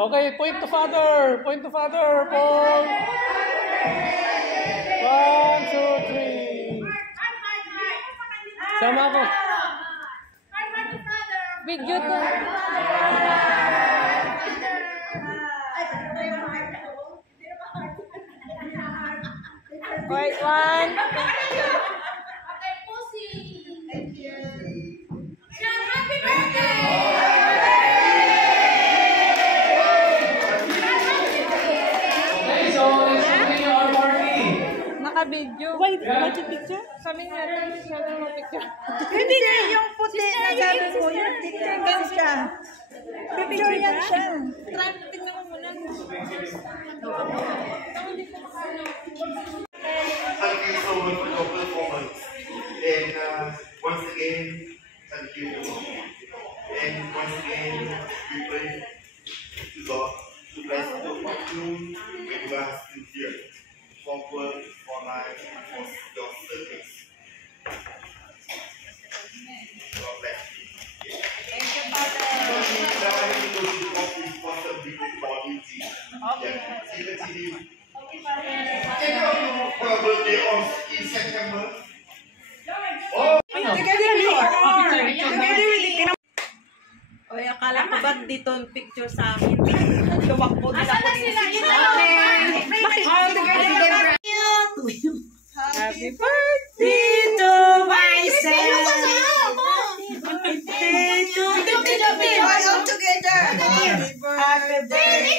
Okay, point to father. Point to father. Point. 1, 2, 3. Sama ako. Video to. Part 1. Okay, Pussy. Thank you. Happy birthday! Naka-video. Wait, what's the picture? Sabi natin, sabi mo picture. Hindi na yung puti na sabi ko. Yung picture kasi siya. Picture yan siya. Try, tingnan mo muna. Thank you so much for your performance. And once again, thank you. And once again, we pray to God to bless the fortune when you are still here. For work, for life, and for your service. God bless you. Thank you, Father. For a birthday in September. Oy, akala ko ba't dito yung picture sa amin? Tumakbo din ako. Happy birthday to myself. Birthday to all together. Happy birthday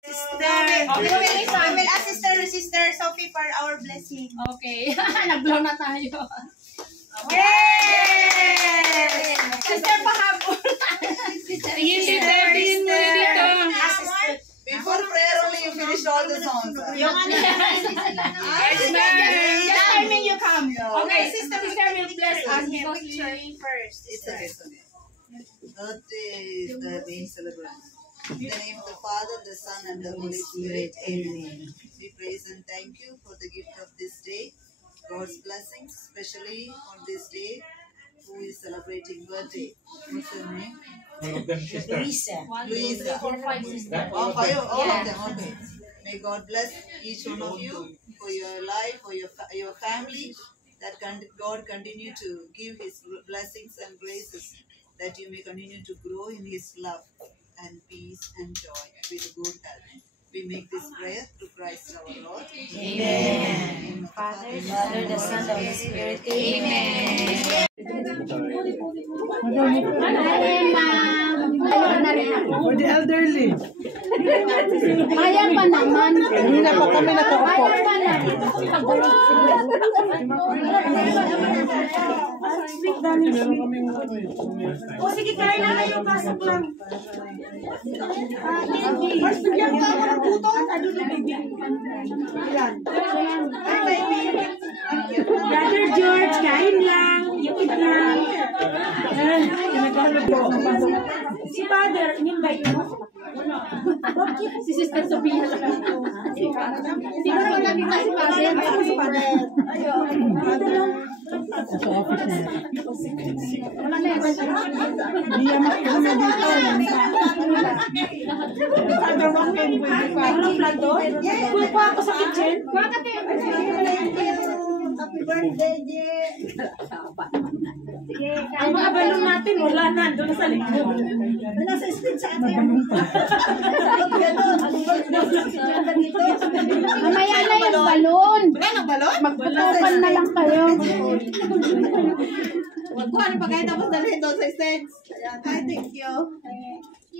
sister. We will ask sister Sophie for our blessing. Okay, nag-blow na tayo. Yay! Sister pahabol. Before prayer only you finish all the songs. Yung ano? Just timing you come. Okay, sister will bless us because we first. It's okay. Birthday is the main celebration. In the name of the Father, the Son, and the Holy Spirit. Amen. We praise and thank you for the gift of this day. God's blessings, especially on this day, who is celebrating birthday. What's her name? Luisa. Louisa. Oh, for you, all of them. Okay. May God bless each one of you for your life, for your family. That God continue to give His blessings and graces, that you may continue to grow in His love and peace and joy with good health. We make this prayer through Christ our Lord. Amen. Father, the Son, the Holy Spirit. Amen. For the elderly. Ayan pa naman. Hindi na pa kami nakaupo. Ayan pa naman. O sige, kaya na kayo pasok lang. Mas bigyan ka ako ng puto. Ano na bigyan? Ayan. Brother George, kain lang. Yukit lang. Si Father, in-invite mo. Si Sister Sophia lang. Hindi ko naman nakita si Father. Si Father. Sa office na. Wala na yan. Hindi yan makikita dito. Father, one can Anong plato? Kuha pa ako sa kitchen. Happy birthday, J. Ang mga balon natin, wala na. Doon sa likod. Nasa stage sa atin. Mamaya na yung balon. Wala nang balon? Magputukan na lang kayo. Wag ko ano pa kayo tapos dalhin doon sa stage. Hi, thank you.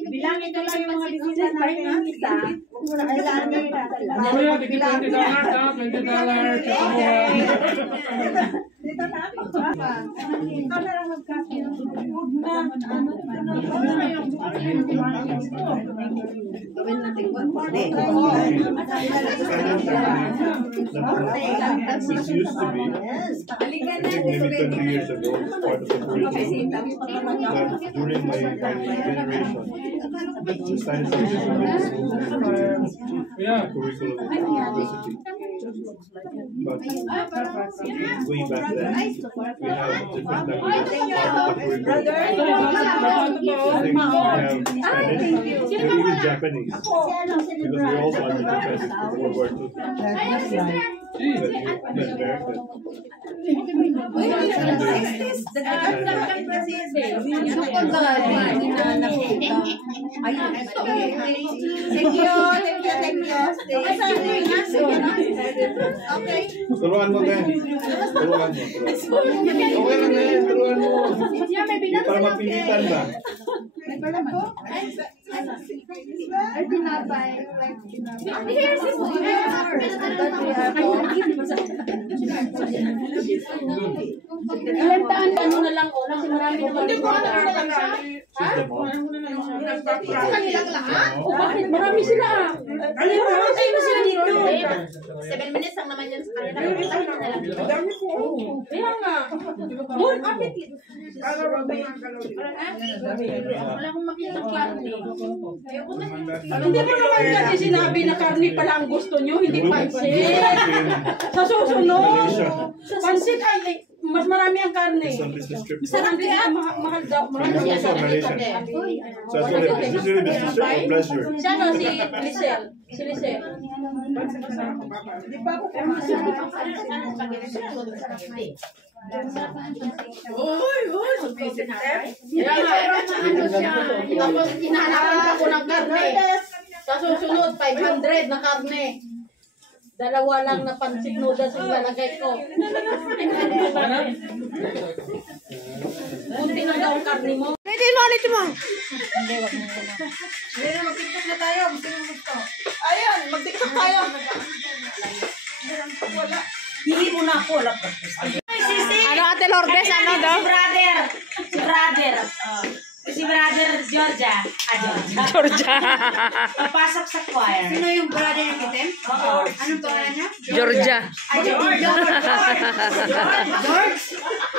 Bilangin ko lang yung mga bisita natin. Isa. Huwag mo na kailangan. Kuya, tigil $20 ha, $20. Dito na ako. Ito na lang magkasi. Huwag na. Gawin natin birthday. This used to be, maybe 20 years ago, part of the curriculum. But during my generation, the science section of the school Yeah. curriculum of the university. But way back then, we have different languages. Even Japanese, because we also under Japanese before World War II. That's right. Okay. Turuan mo, Ben. Turuan mo. Okay lang na yan, turuan mo. Para mapilitan ba? Ilang taan ano na lang o kasi marami naman. Bakit? Marami sila ah. Ay, mo sila dito. 7 minutes lang naman yan sa kanila. Kaya nga. More kapit. Wala akong makita karne. Hindi mo naman kasi sinabi na karne pala ang gusto nyo, hindi pansit. Sa susunod, pansit ay mas marami ang karne. Some business trip. Sarap din ang mahal daw. Marami I'm siya also sa Malaysian. So I told him, is this really business trip or pleasure? Siya no, si Lisel. Si Lisel. Kaya nga, ano siya. Tapos hinahanapan ako ng karne. Sa susunod, 500 na karne. Dalawa lang na pancit noodles ang lalagay ko. Kunti na daw ang karne mo. Pwede mo ulit mo. Hindi na, mag-tiktok na tayo. Gusto mo gusto. Ayun, mag-tiktok tayo. Hindi mo na ako. Ano Ate Lourdes, ano daw? Si brother Georgia. Georgia. Papasok sa choir. Sino yung brother ng item? Oo. Anong pangalan niya? Georgia. George!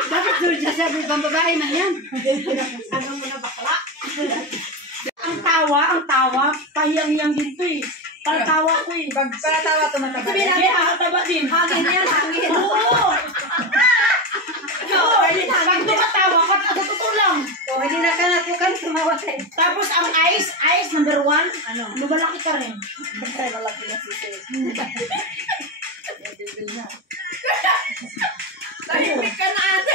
Bakit Georgia? Sabi bang babae man yan? Ano mo na bakla? Ang tawa, pahiyang-hiyang dito eh. Palatawa ko eh. Palatawa, tumatagal. Sabi natin, taba din. Hangin yan, hangin. Oo! Pag tumatawa ka, totoo lang. O, hindi na ka natukan, tumawa tayo. Tapos ang eyes, number 1, lumalaki ka rin. Malaki na si Sis. Tahimik ka na ate.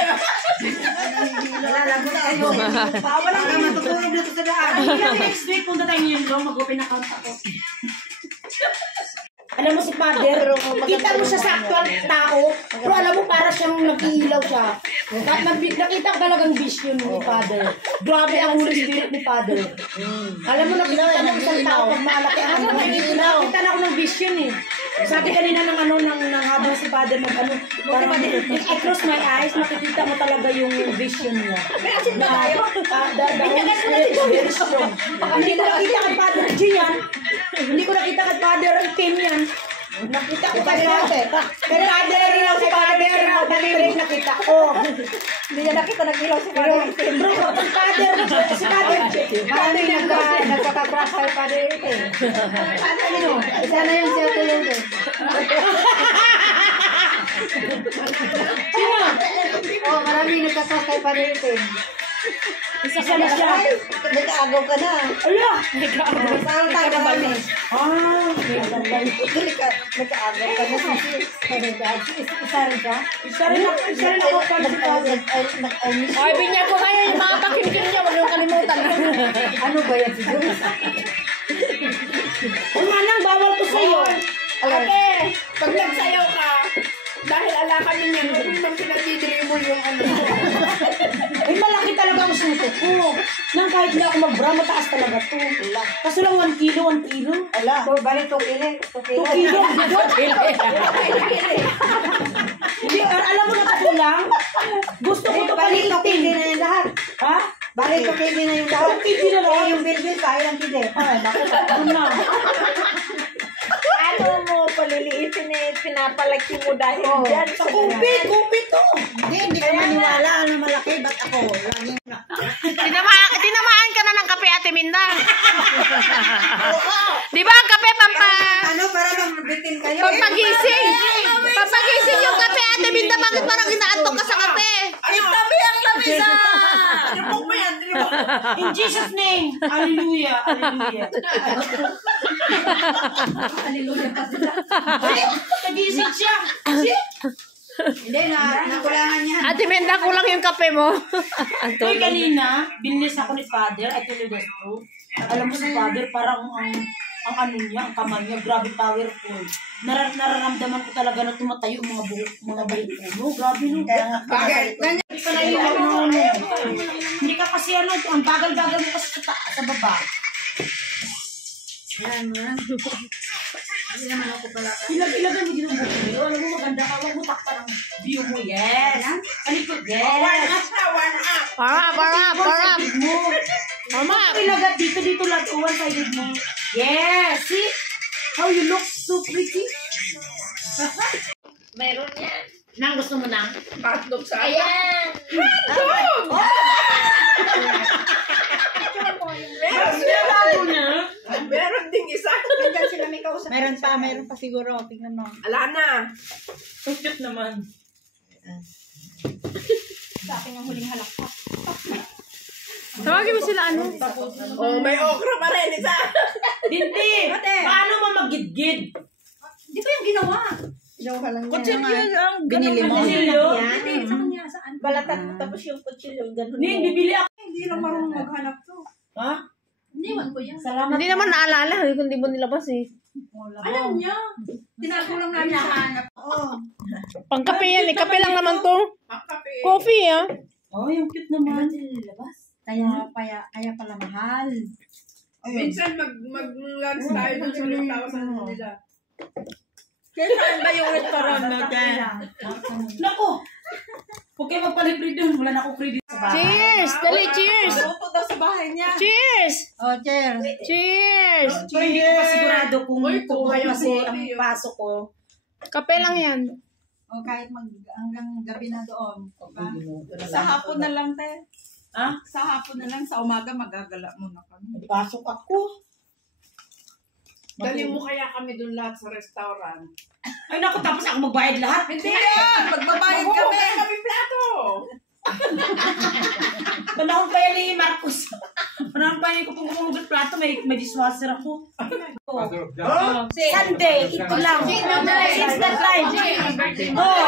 Nalalagot tayo. Wala Baka matutulog na ito sa daan. Next week, punta tayo ngayon doon, mag-open account ako. Alam mo si Father, kita mo siya sa actual tao, pero alam mo para siyang nag-iilaw siya. Nakita ko talagang vision ni Father. Grabe ang Holy Spirit ni Father. Alam mo, nakita ko ng isang tao pag malaki ang nakita na ako ng vision eh. Sabi kanina ng habang si Father parang I close my eyes, makikita mo talaga yung vision niya. Kaya asin ba tayo? The Holy Spirit is very strong. Hindi ko nakita kay Father G yan. Hindi ko nakita kay Father Tim yan. Nakita ko pa rin. Pero Father lang si Father. Dali nakita ko. Hindi niya nakita nag-ilaw si Father. Bro, si Father. Marami nagkakakras kay Father. Ano? Isa na yung siya ko yun. Sino? Oh, marami nagkakras kay Father. Isa na siya. Nag-aagaw ka na. Ala! Saan tayo marami? Nag-aagaw ka na. Isa rin ka? Isa rin ako pa si Father. Ay, binya ko kayo yung mga pakimkim niya. Huwag yung kalimutan. Ano ba yan si Diyos? Manang, bawal ko sa'yo. Ate, pag nagsayaw ka, dahil ala kami niya, nung pinag-dribble yung ano. Ay, malaki talaga ang suso ko. Nang kahit na ako mag-bra, mataas talaga to. Kaso lang 1 kilo. Ala, bali 2 kilo. 2 kilo. Hindi, alam mo na ako lang. Gusto ko to Bali 2 kilo palitin. na yung lahat. Ha? Bali 2 kilo na yung lahat. 2 kilo na lang. Yung bilbil pa, ilang kilo. Ay, naku, ano na. Ano mo, paliliitin eh. pinapalaki mo dahil dyan. Sa kupit to. Hindi ka maniwala na malaki. Ba't ako? Laging Tinamaan ka na ng kape, Ate Minda. Di ba ang kape para mabitin kayo? pampagising? Pampagising yung kape, Ate Minda. Bakit parang inaantok ka sa kape? Itabi ang lamisa! In Jesus' name. Hallelujah. Hallelujah. Nagising siya. Hindi, nakulangan niya. Ate Minda, kulang yung kape mo. Uy, kanina, binis ako ni Father at Tulodasto. Alam mo si Father, parang ang ano niya, ang kamay niya, grabe powerful. Nararamdaman ko talaga na tumatayo ang mga buhok ko. No, grabe no. Bakit? Hindi pa naiiyak na ano. Hindi ka kasi ano, ang bagal-bagal mo kasi sa baba. Ilag-ilagan mo din ang buhok mo. Alam mo, maganda ka. Huwag mo takpan ang view mo. Yes. Alikot, yes. Parap. Mama. Ilagat dito lang. One-sided mo. Yes. See? How you look so pretty. Meron yan. Nang gusto mo nang? Hotdog sa Ayan! Meron ding isa. Meron pa siguro. Tingnan mo. Ala na. Cute naman. Tawagin mo sila ano? Oh, may okra pa rin isa. Dinti! Paano mo magidgid? Di ba yung ginawa? Joke ka lang yan. Kutsilyo lang. Binili mo. Kutsilyo? Hindi, sa kanya, saan? Balatan mo tapos yung kutsilyo, ganun. Hindi, bibili ako. Hindi lang marunong maghanap to. Ha? Iniwan ko yan. Salamat. Hindi naman naalala kung hindi mo nilabas eh. Alam niya. Tinago lang namin siya. Oo. Pangkape yan eh. Kape lang naman to. Ang kape. Coffee ah. Oh, yung cute naman. Kaya pala mahal. Minsan mag-lunch tayo dun sa lutawasan nila. Kailan ba yung restaurant natin? Naku! Huwag kayo magpalibre dun. Wala na akong credit sa bahay. Cheers! Dali, cheers! Luto daw sa bahay niya. Cheers! Oh, cheers. Cheers! Pero hindi ko pa sigurado kung Uy, kung kuha yung kasi buhok ang niyo. pasok ko. Kape lang yan. O kahit hanggang gabi na doon. Sa hapon na lang, te. Ha? Sa hapon na lang, sa umaga magagala muna kami. Pasok ako. Dali mo kaya kami dun lahat sa restaurant. Ay naku, tapos ako magbayad lahat. Hindi yan! Magbabayad kami! Kami plato! Panahon pa yan ni Marcos. Panahon pa yan ko pong gumugot plato, may dishwasher ako. Sunday, ito lang. Since that time. Oh,